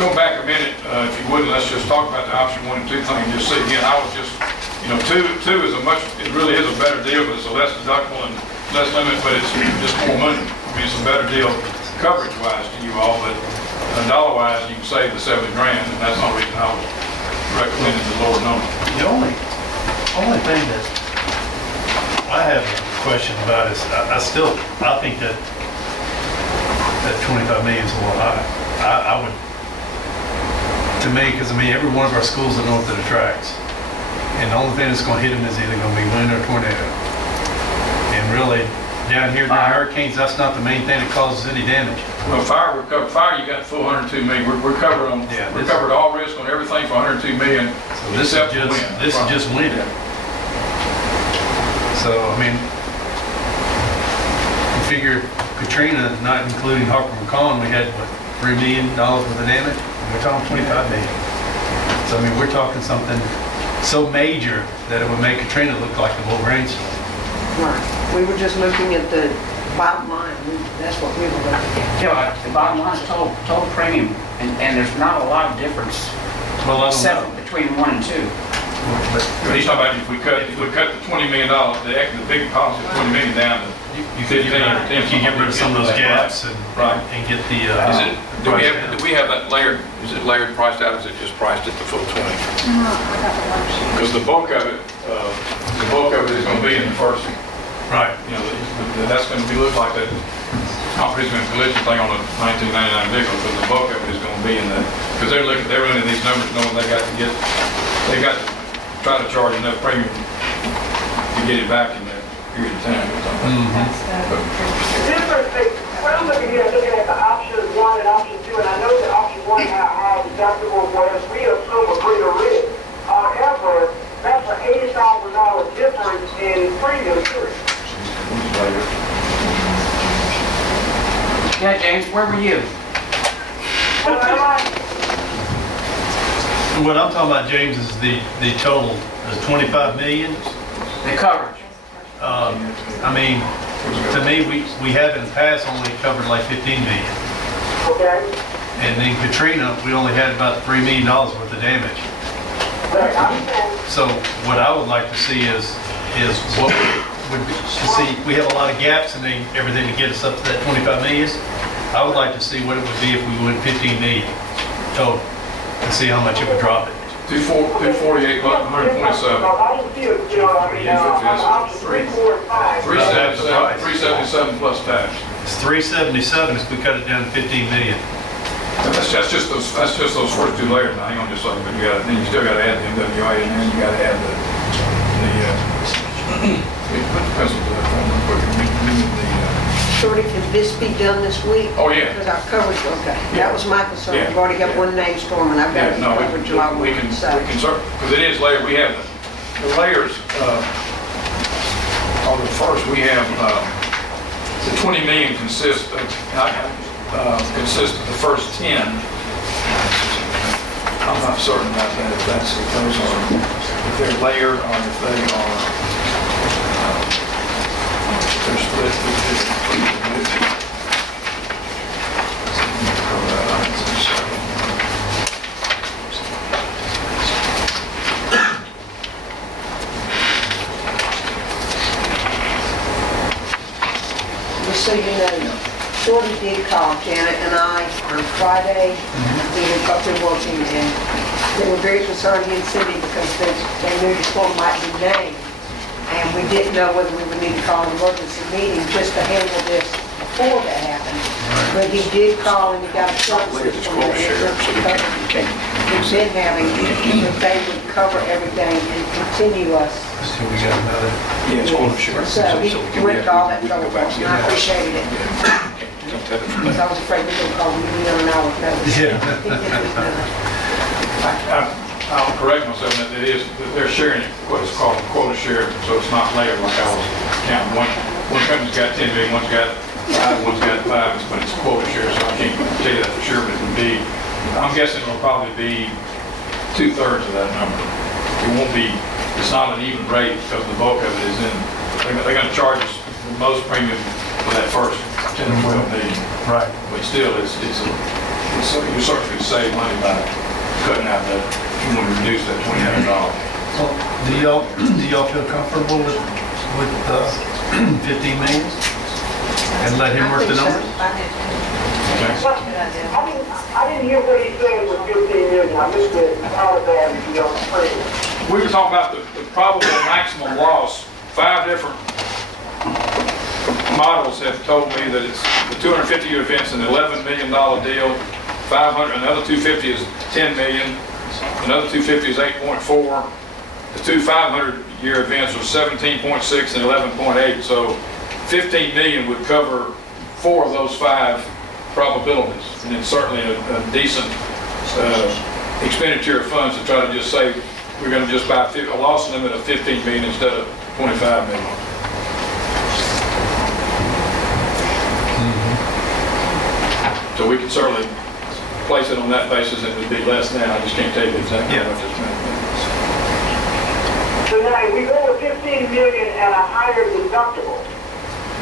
go back a minute, if you would, let's just talk about the option 1 and 2 thing. Just see again, I was just, two is it really is a better deal, but it's a less deductible and less limit, but it's just more money. I mean, it's a better deal coverage-wise to you all, but dollar-wise, you can save the $70 grand, and that's the only reason I was recommending the lower number. The only thing that I have a question about is, I think that 25 million is a little high. I would, to me, because every one of our schools are north of the tracks. And the only thing that's going to hit them is either going to be wind or tornado. And really, down here during hurricanes, that's not the main thing that causes any damage. Well, fire, you got full 102 million. We're covered on, we're covered all risk on everything for 102 million. So this is just wind. So, you figure Katrina, not including Harper McCollum, we had, what, $3 million worth of damage? And we're talking 25 million. So, we're talking something so major that it would make Katrina look like a little rainstorm. Right. We were just looking at the bottom line. That's what we were looking at. Yeah, the bottom line is total premium, and there's not a lot of difference Well, I don't know. between 1 and 2. But he's talking about if we cut the $20 million, the big policy of 20 million down to You could get rid of some of those gaps and get the. Do we have that layered? Is it layered priced out? Or is it just priced at the full 20? I got the worksheet. Because the bulk of it is going to be in the first. Right. That's going to look like that comprehensive collision thing on a 1999 vehicle, but the bulk of it is going to be in that, because they're running these numbers knowing they got to try to charge enough premium to get it back in that period of time. What I'm looking at the option 1 and option 2, and I know that option 1 has deductible, whereas we assume a greater risk. However, that's an $80,000 difference in premium too. Yeah, James, where were you? What I'm talking about, James, is the total, the 25 million. The coverage. To me, we have in the past only covered like 15 million. Okay. And then Katrina, we only had about $3 million worth of damage. Right, I understand. So what I would like to see is what would be, to see, we have a lot of gaps in everything to get us up to that 25 million. I would like to see what it would be if we went 15 million total, and see how much it would drop it. 248, 127. I didn't see it, option 3, 4, and 5. 377 plus tax. It's 377 if we cut it down to 15 million. And that's just those first two layers. Now, hang on just a second, but you still got to add the MWA, and then you got to add the put the pencil to that phone real quick. Shorty, can this be done this week? Oh, yeah. Because our coverage, okay. Yeah. That was my concern. Yeah. We've already got Yeah. one name storm, and I've got Yeah, no, coverage July 1. we can So, because it is layered. We have the layers on the first. We have the 20 million consists of the first 10. I'm not certain about that if they're layered or if they are they're split. just so you know, Shorty did call Janet and I on Friday. We were up there working, and they were very concerned, he and Cindy, because they knew the storm might be named. And we didn't know whether we would need to call an emergency meeting just to handle this before that happened. But he did call and he got assurances from the insurance company we've been having, that they would cover everything and continue us. So we got another. Yeah, it's quota share. So he went to all that trouble for us, and I appreciated it. Don't tell it from Because I was afraid we were going to call me on an hour's notice. Yeah. I'll correct myself that they're sharing what's called a quota share, so it's not layered like I was counting. One company's got 10 million, one's got 5, one's got 5, but it's quota share, so I can't tell you that for sure, but it would be, I'm guessing it'll probably be 2/3 of that number. It won't be, it's not an even rate because the bulk of it is in, they're going to charge us the most premium for that first 10 or 12 million. Right. But still, it's So you certainly could save money by cutting out that, you want to reduce that $2,800. Do y'all feel comfortable with 15 million? And let him work the numbers? Okay? I didn't hear what he said was 15 million. I missed it. I apologize if you don't explain it. We were talking about the probable maximum loss. 5 different models have told me that it's the 250-year event's an $11 million deal. 500, another 250 is 10 million. Another 250 is 8.4. The two 500-year events are 17.6 and 11.8. So 15 million would cover 4 of those 5 probabilities. And it's certainly a decent expenditure of funds to try to just say we're going to just buy a loss limit of 15 million instead of 25 million. So we can certainly place it on that basis. It would be less now. I just can't tell you exactly how much it's going to be. So now, if we go with 15 million and a higher deductible,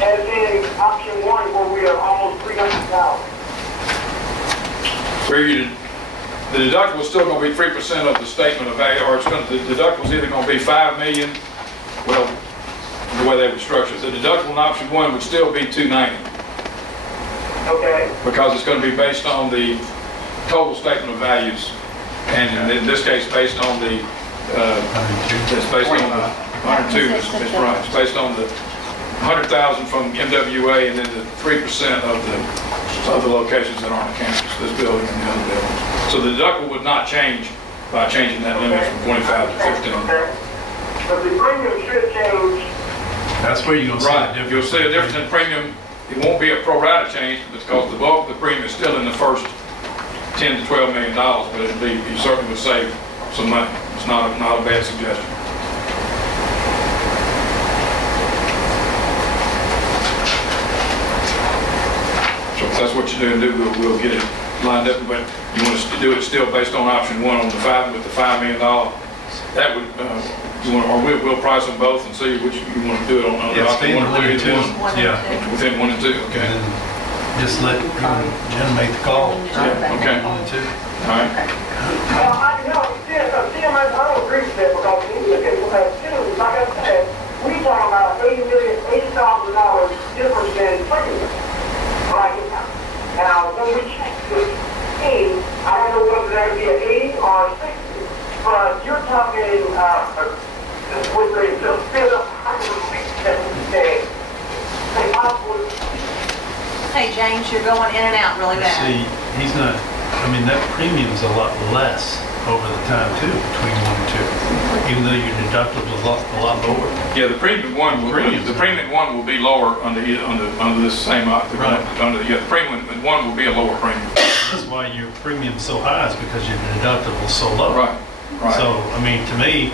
as in option 1 where we are almost 300,000. The deductible is still going to be 3% of the statement of value, or the deductible is either going to be 5 million, well, the way they would structure it. The deductible in option 1 would still be 290. Okay. Because it's going to be based on the total statement of values, and in this case, based on the, it's based on the 102, it's right, it's based on the 100,000 from MWA, and then the 3% of the locations that aren't on campus, this building and the other building. So the deductible would not change by changing that limit from 25 to 15. Okay. But the premium should change. That's where you're going to see the Right, difference. you'll see a difference in premium. It won't be a pro rata change because the bulk of the premium is still in the first 10 to 12 million dollars, but it'd be, you certainly would save some money. It's not a bad suggestion. So if that's what you're doing, we'll get it lined up, but you want us to do it still based on option 1 on the 5 with the $5 million. That would, or we'll price them both and see which you want to do it on. Yeah, stay in 1 or 2. Yeah. Within 1 and 2, okay. And then just let Jen make the call. Yeah, okay. 1 and 2. All right. I don't agree with that because when you look at students, like I said, we talk about $80,000 difference in premium right now. Now, when we check the scheme, I don't know whether that would be an 80 or 60, but you're talking, with the split up 160 that we say possible. Hey, James, you're going in and out really bad. See, he's not, I mean, that premium's a lot less over the time too, between 1 and 2. Even though your deductible's a lot lower. Yeah, the premium one will be lower under this same option. Right. The premium one will be a lower premium. That's why your premium's so high, is because your deductible's so low. Right. So, I mean, to me,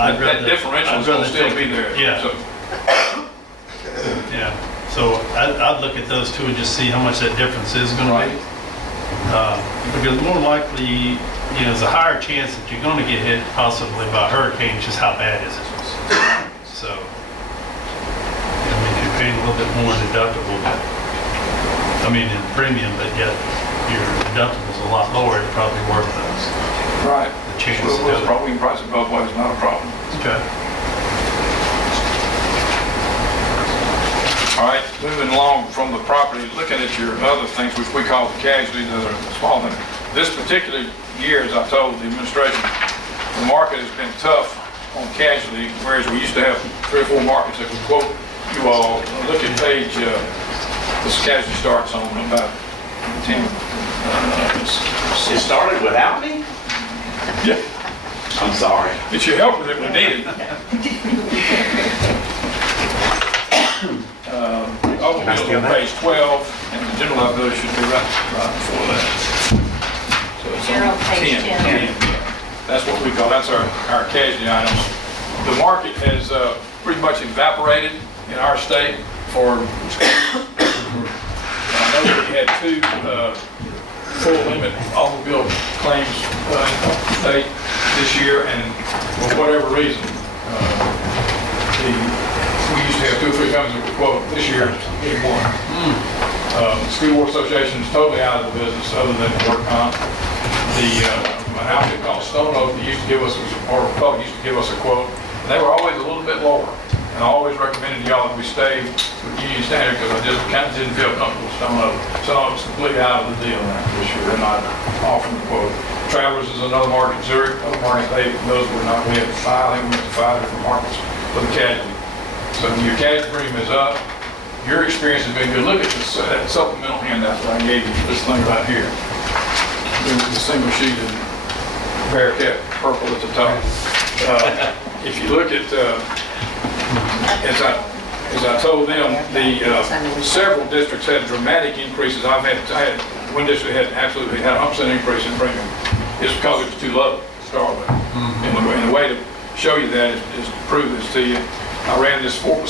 That differential is going to still be there. Yeah. So, Yeah, so I'd look at those two and just see how much that difference is gonna be. Because more likely, there's a higher chance that you're gonna get hit possibly by a hurricane, just how bad is it? So, I mean, you're paying a little bit more in deductible, in premium, but yet your deductible's a lot lower, it's probably worth right. the chance We to do it. can price it both ways, not a problem. Okay. All right, moving along from the property, looking at your other things, which we call the casualties, that are small things. This particular year, as I told the administration, the market has been tough on casualty, whereas we used to have 3 or 4 markets that would quote you all. Look at page, this casualty starts on about 10. It started without me? Yeah, I'm sorry. it should help with it when needed. Automobile on page 12, and the general liability should be right before that. So it's You're on page 10. 10, yeah. That's what we call, that's our casualty items. The market has pretty much evaporated in our state for, I know that we had 2 full limit automobile claims in the state this year, and for whatever reason, we used to have 2 or 3 companies that would quote. This year, we had 1. The School Board Association is totally out of the business other than work comp. An outfit called Stone Oak, that used to give us, or Republic used to give us a quote, and they were always a little bit lower. And I always recommended y'all that we stay with Union Standard because I just kind of didn't feel comfortable with Stone Oak. Stone Oak's completely out of the deal now this year. They're not offering the quote. Travelers is another market, Zurich, other markets, those were not, we had 5, I think we went to 5 different markets for the casualty. So when your casualty premium is up, your experience has been good. Look at this, that supplemental handout that I gave you, this thing right here. The single sheet in Bearcat purple at the top. If you look at, as I told them, several districts had dramatic increases. I had one district had absolutely had a 100% increase in premium. It's because it was too low to start with. And the way to show you that is to prove this to you. I ran this 4%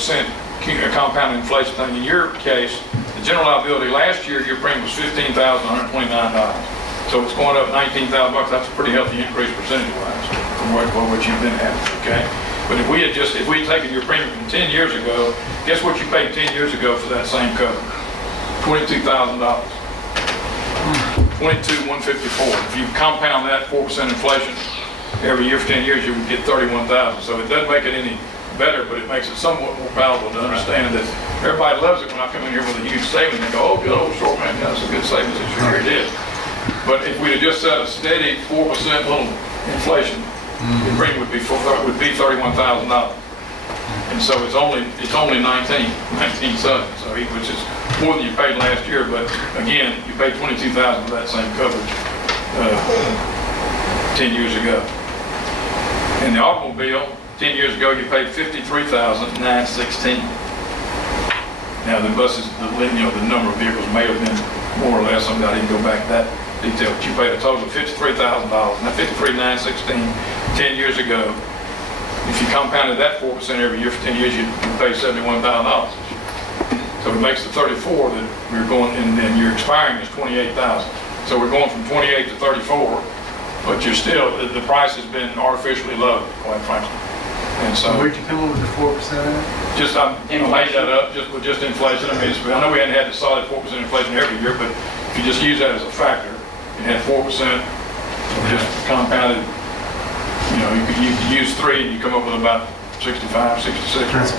compound inflation thing. In your case, the general liability last year, your premium was $15,129. So it's going up $19,000. That's a pretty healthy increase percentage-wise from what you've been having. Okay. But if we had taken your premium from 10 years ago, guess what you paid 10 years ago for that same cover? $22,000. $22,154. If you compound that 4% inflation every year for 10 years, you would get $31,000. So it doesn't make it any better, but it makes it somewhat more palatable to understand that everybody loves it when I come in here with a huge savings and go, oh, good old short man, that's a good savings this year. Here it is. But if we had just set a steady 4% little inflation, the premium would be $31,000. And so it's only 19 something, so which is more than you paid last year. But again, you paid $22,000 for that same coverage 10 years ago. In the automobile, 10 years ago, you paid $53,916. Now the buses, the number of vehicles may have been more or less. I didn't go back that detail, but you paid a total of $53,000. Now $53,916 10 years ago. If you compounded that 4% every year for 10 years, you'd pay $71,000. So it makes the 34 that we're going, and your expiring is 28,000. So we're going from 28 to 34, but you're still, the price has been artificially low, quite frankly. And so Where'd you come up with the 4% at? just, I made that up with just inflation. I mean, I know we hadn't had the solid 4% inflation every year, but if you just use that as a factor, you had 4%, just compounded. You could use 3 and you come up with about 65, 66. That's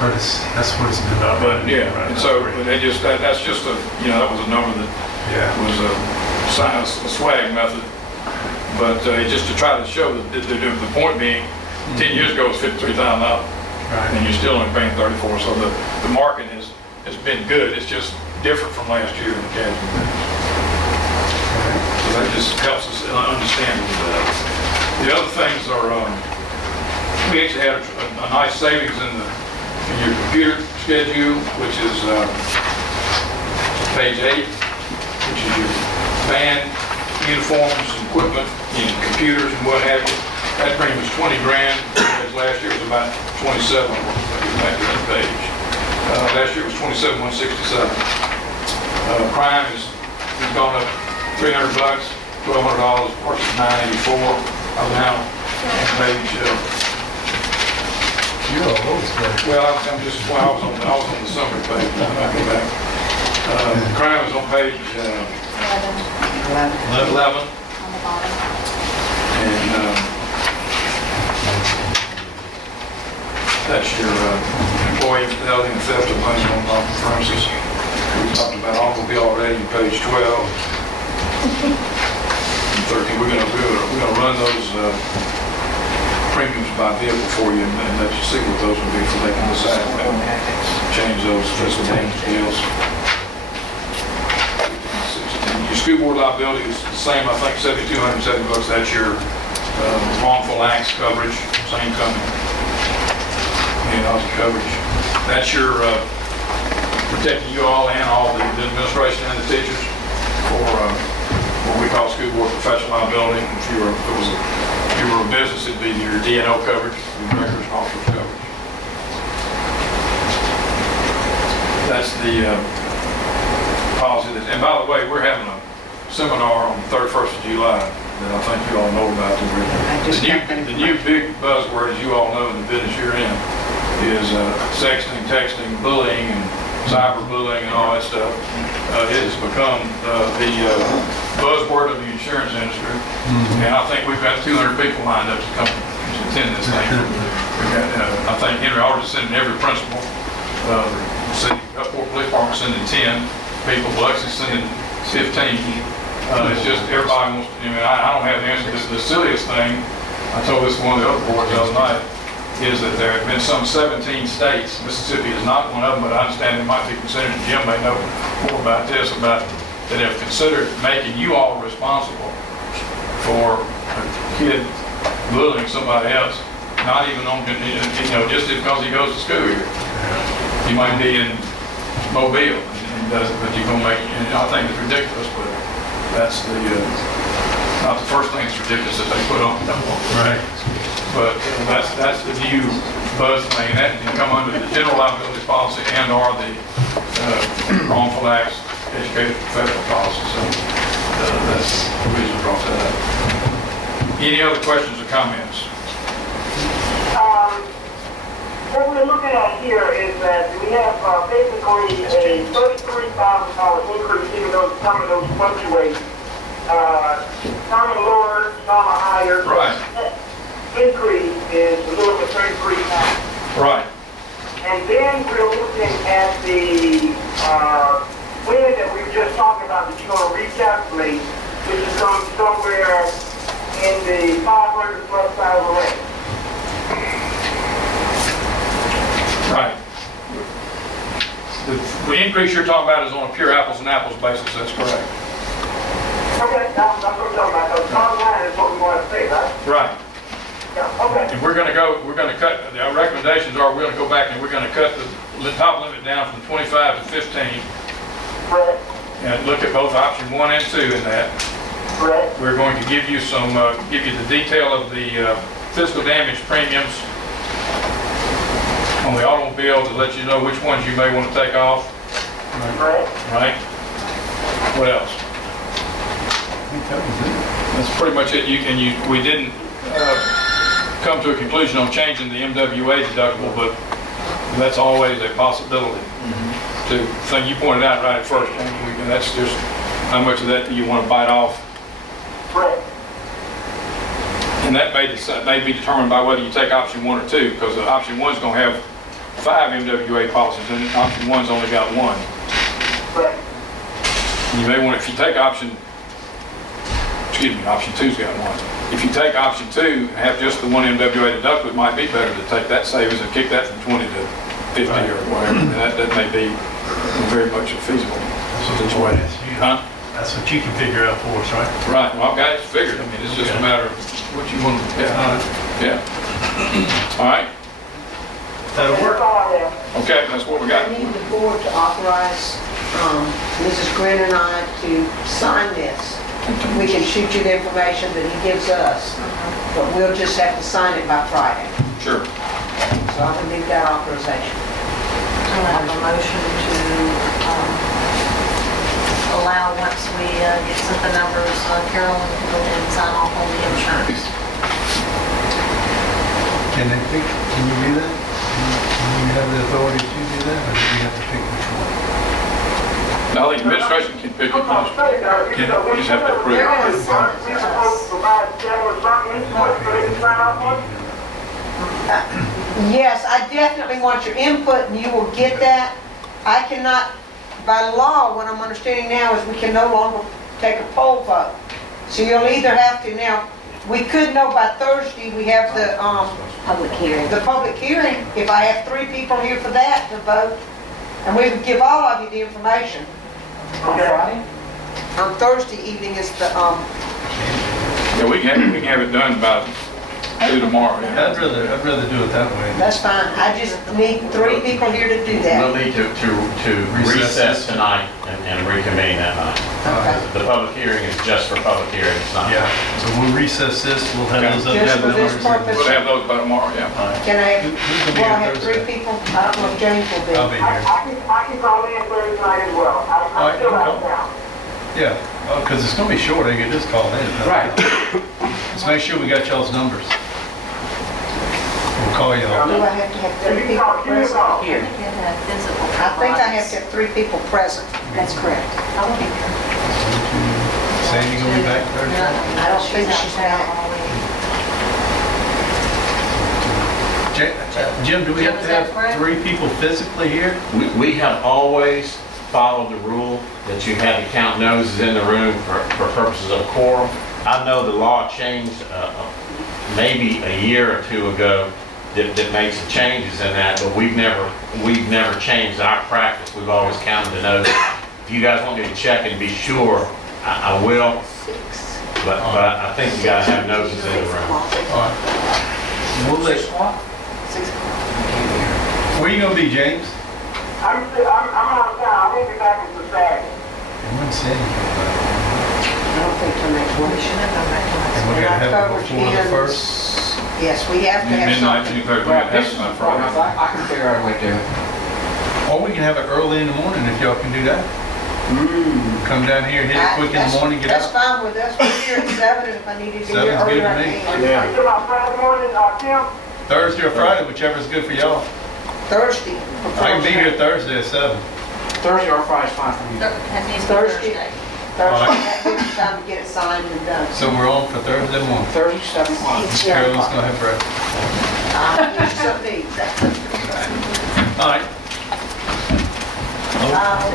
what it's been about. But yeah, and so that's just that was a number that was a swag method. But just to try to show that the point being, 10 years ago it was $53,000, and you're still only paying 34. So the market has been good. It's just different from last year in the casualty business. So that just helps us understand a little bit. The other things are, we actually had a nice savings in your computer schedule, which is page 8, which is your band, uniforms, equipment, computers and what have you. That premium was $20,000, whereas last year was about 27. Back to that page. Last year was 27,167. Crime has gone up $300, $1,200, parts $984. I'm now on page. You're all over the place. Well, I was on the summary page. I'll go back. Crime is on page 11. On the bottom. And that's your employee infidelity and theft of money on the premises. We talked about automobile already, page 12. 13. We're gonna run those premiums by vehicle for you, and let you see what those will be so they can decide change those physical damage deals. Your school board liability is the same, I think, $7,270. That's your wrongful acts coverage, same company. $1 million of coverage. That's your protecting you all and all the administration and the teachers for what we call school board professional liability. If you were a business, it'd be your D&O coverage, your directors and officers coverage. That's the policy. And by the way, we're having a seminar on the 31st of July that I think you all know about. The new big buzzword, as you all know in the business you're in, is sexting, texting, bullying, and cyberbullying and all that stuff. It has become the buzzword of the insurance industry. And I think we've got 200 people lined up to come to attend this thing. We've got, I think Henry Aldridge is sending every principal. The city, Gulfport Police Department sending 10 people, Biloxi's sending 15. It's just everybody wants, I don't have the answer. The silliest thing, I told this to one of the other boards the other night, is that there have been some 17 states, Mississippi is not one of them, but I understand it might be considered, Jim may know more about this, that have considered making you all responsible for a kid bullying somebody else, not even on, just because he goes to school here. He might be in Mobile and does it, but you're gonna make, and I think it's ridiculous, but that's the, not the first thing that's ridiculous that they put on. Right. But that's the new buzz thing, and that can come under the general liability policy and or the wrongful acts educated professional policy. So that's the reason I brought that up. Any other questions or comments? What we're looking at here is that we have basically a $33,000 increase, even though some of those fluctuate. Some are lower, some are higher. Right. Increase is a little bit $33,000. Right. And then we're looking at the wind that we were just talking about that you're going to recalculate, which is going to be somewhere in the 500 plus thousand range. Right. The increase you're talking about is on a pure apples and apples basis, that's correct. Okay, that's what we're talking about. The bottom line is what we want to say, right? Right. Yeah, okay. And we're gonna cut, our recommendations are we're gonna go back and we're gonna cut the top limit down from 25 to 15. Right, And look at both option 1 and 2 in that. right, We're going to give you the detail of the physical damage premiums on the automobile to let you know which ones you may want to take off, right. right? What else? That's pretty much it. We didn't come to a conclusion on changing the MWA deductible, but that's always a possibility. The thing you pointed out right at first, and that's just how much of that do you want to bite off? Right. And that may be determined by whether you take option 1 or 2, because option 1 is going to have 5 MWA policies, and option 1's only got 1. Right. You may want, if you take option 2's got 1. If you take option 2 and have just the 1 MWA deductible, it might be better to take that savings and kick that from 20 to 50 or whatever. And that may be very much a feasible situation. Huh? That's what you can figure out for us, right? Right, well, I've got it figured. I mean, it's just a matter of what you want to, yeah. All right, That'll That's work. all I have. okay, that's what we got. I need the board to authorize Mrs. Grin and I to sign this. We can shoot you the information that he gives us, but we'll just have to sign it by Friday. Sure. So I will need that authorization. I'll have a motion to allow, once we get some of the numbers, Carolyn can go ahead and sign off on the insurance. Can you do that? Can you have the authority to do that, or do we have to pick which one? Now, the administration can pick it. I'm gonna say that, You just have to approve. They're gonna send it We're to supposed us. to provide them with something input so they can sign off on it? Yes, I definitely want your input, and you will get that. I cannot, by law, what I'm understanding now is we can no longer take a poll vote. So you'll either have to, now, we could know by Thursday, we have the Public hearing. public hearing, if I have 3 people here for that to vote, and we would give all of you the information. On Okay. Friday? On Thursday evening is the, Yeah, we can have it done by 2 tomorrow. Yeah. I'd rather do it that way. that's fine. I just need 3 people here to do We'll that. need to recess tonight and reconvene that night. Okay. The public hearing is just for public hearing, it's not. Yeah, so we'll recess this, we'll have those other. Just for this purpose. We'll have those by tomorrow, yeah. Can I, Who's gonna be will I here have 3 Thursday? people? I don't know if James will be. I'll be here. I can call in Thursday night as well. I'm still out of town. Yeah, because it's gonna be short, I can just call in. Right. Let's make sure we got y'all's numbers. We'll call y'all. Do I have to have Yeah, 3 you can people call, give me a present? call. I think you have physical I think I have compliance. to have 3 people present. That's correct. I will be here. Sandy gonna be back Thursday? I don't think she's out back. all week. Jim, do we have to Jim, is that have correct? 3 people physically here? We have always followed the rule that you have to count noses in the room for purposes of quorum. I know the law changed maybe a year or 2 ago that made some changes in that, but we've never changed our practice. We've always counted the noses. If you guys want me to check and be sure, I will, but I think you gotta have noses in the room. All right. We'll let, 6 o'clock? where you gonna be, James? I'm out of town, I won't be back until Saturday. When Sandy comes back? I don't think till next We week. shouldn't have come back to And we're gonna have it before the first? Yes, we have to have Midnight, something. 2:30, we Well, have to have this is some the problem, Friday. I can figure out a way to do it. Or we can have it early in the morning if y'all can do that. Come down here, hit it quick in the morning, get That's out. fine with us. We're here at 7, and if I needed to be here 7's good earlier, I to me. can. Are you about Friday morning, Tim? Thursday or Friday, whichever's good for y'all. Thursday. I can be here Thursday at 7. Thursday or Friday's fine for me. That needs to be Thursday. Thursday. Thursday, All right. that gives you time to get it signed and done. So we're on for Thursday morning. Thursday, 7 o'clock. Carolyn's gonna have breakfast. Something. All right.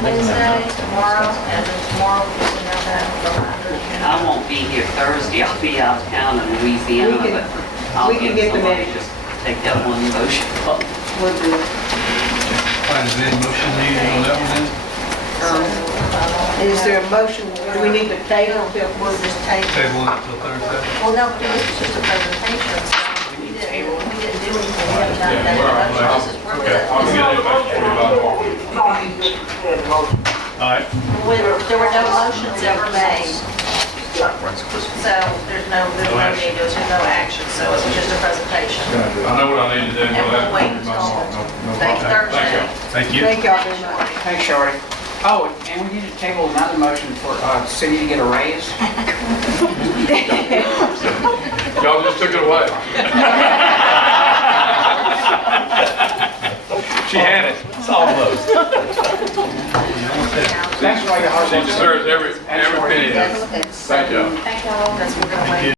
Wednesday, tomorrow, and then tomorrow, we should have that reminder. I won't be here Thursday, I'll be out of town in Louisiana, We can- but I'll we can get get the somebody minutes. just take that one motion. We'll do it. Fine, is there any motion needed on that one then? Is there a motion, do we need to table till we'll just table? Table it till Thursday? Well, no, but this is just a presentation, so we didn't do anything, we haven't done Yeah, we're all right. that. This is where Okay, I'll we're get at. it back to you by tomorrow. All right. There were no motions ever made. So there's no need, there's no action, so it was just a presentation. I know what I need to do. And We'll have we'll to wait do it by until tomorrow. No next problem. Thank you. Thursday. Thank you. Thank y'all very much. Thanks, Shorty. Oh, and we need to table another motion for Cindy to get a raise. Y'all just took it away. She had it. It's almost. Thanks for all your hard She work. deserves every penny of it. That's- Thank you. Thank y'all, that's what we're gonna wait.